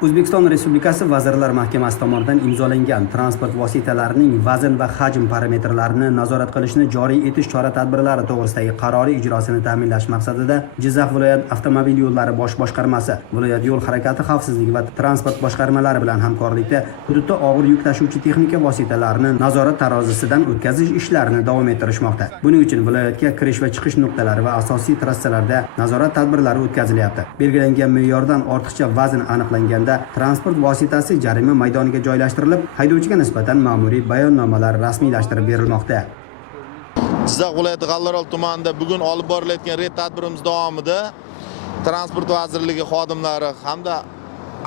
O'zbekiston Respublikasi Vazirlar Mahkamasi tomonidan imzolangan transport vositalarining vazn va hajm parametrlarini nazorat qilishni joriy etish chora-tadbirlari to'g'risidagi qarori ijrosini ta'minlash maqsadida Jizzax viloyat avtomobil yo'llari bosh boshqarmasi, viloyat yo'l harakati xavfsizligi va transport boshqarmalari bilan hamkorlikda hududda og'ir yuk tashuvchi texnika vositalarini nazorat tarozisidan o'tkazish ishlarini davom ettirishmoqda. Buning uchun viloyatga kirish va chiqish nuqtalari va asosiy trassalarda nazorat tadbirlari o'tkazilyapti. Belgilangan me'yordan ortiqcha vazn aniqlanganda transport vositasi jarima maydoniga joylashtirilib, haydovchiga nisbatan ma'muriy bayonnomalar rasmiylashtirib berilmoqda. Jizzax viloyati G'allaorol tumanida bugun olib borilayotgan reyd tadbirimiz davomida Transport vazirligi xodimlari hamda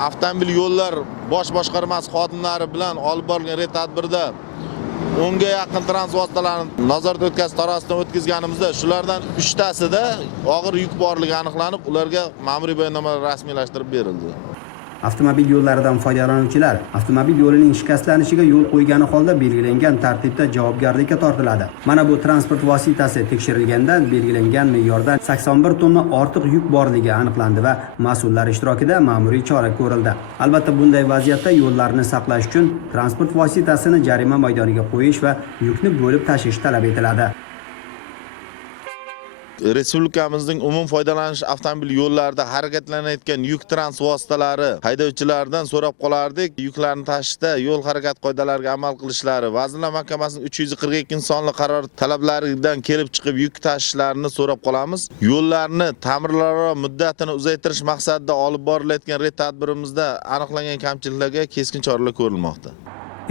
avtomobil yo'llar bosh boshqarmasi xodimlari bilan olib borilgan reyd tadbirda 10 ga yaqin transport vositalarini nazorat o'tkazish tarozisidan o'tkazganimizda shulardan 3 tasida og'ir yuk borligi aniqlanib, ularga ma'muriy bayonnomalar rasmiylashtirib berildi. Avtomobil yo'llaridan foydalanuvchilar avtomobil yo'lining shikastlanishiga yo'l qo'ygani holda belgilangan tartibda javobgarlikka tortiladi. Mana bu transport vositasi tekshirilganda belgilangan me'yordan 81 tonna ortiq yuk borligi aniqlandi va mas'ullar ishtirokida ma'muriy chora ko'rildi. Albatta, bunday vaziyatda yo'llarni saqlash uchun transport vositasini jarima maydoniga qo'yish va yukni bo'lib tashish talab etiladi. Respublikamizning umum foydalanish avtomobil yo'llarida harakatlanayotgan yuk transport vositalari haydovchilardan so'rab qolardik. Yuklarni tashishda yo'l harakati qoidalariga amal qilishlari, Vazirlar Mahkamasining 342 sonli qaror talablaridan kelib chiqib yuk tashishlarini so'rab qolamiz. Yo'llarni ta'mirlaro muddatini uzaytirish maqsadida olib borilayotgan reyd tadbirimizda aniqlangan kamchiliklarga keskin choralar ko'rilmoqda.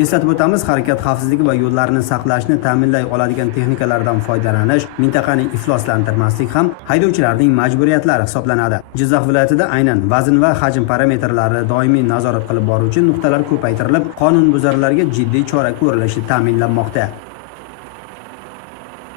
Eslatib o'tamiz, harakat xavfsizligi va yo'llarni saqlashni ta'minlay oladigan texnikalardan foydalanish, mintaqani ifloslantirmaslik ham haydovchilarning majburiyatlari hisoblanadi. Jizzax viloyatida aynan vazn va hajm parametrlari doimiy nazorat qilib boruvchi nuqtalar ko'paytirilib, qonunbuzarlarga jiddiy chora ko'rilishi ta'minlanmoqda.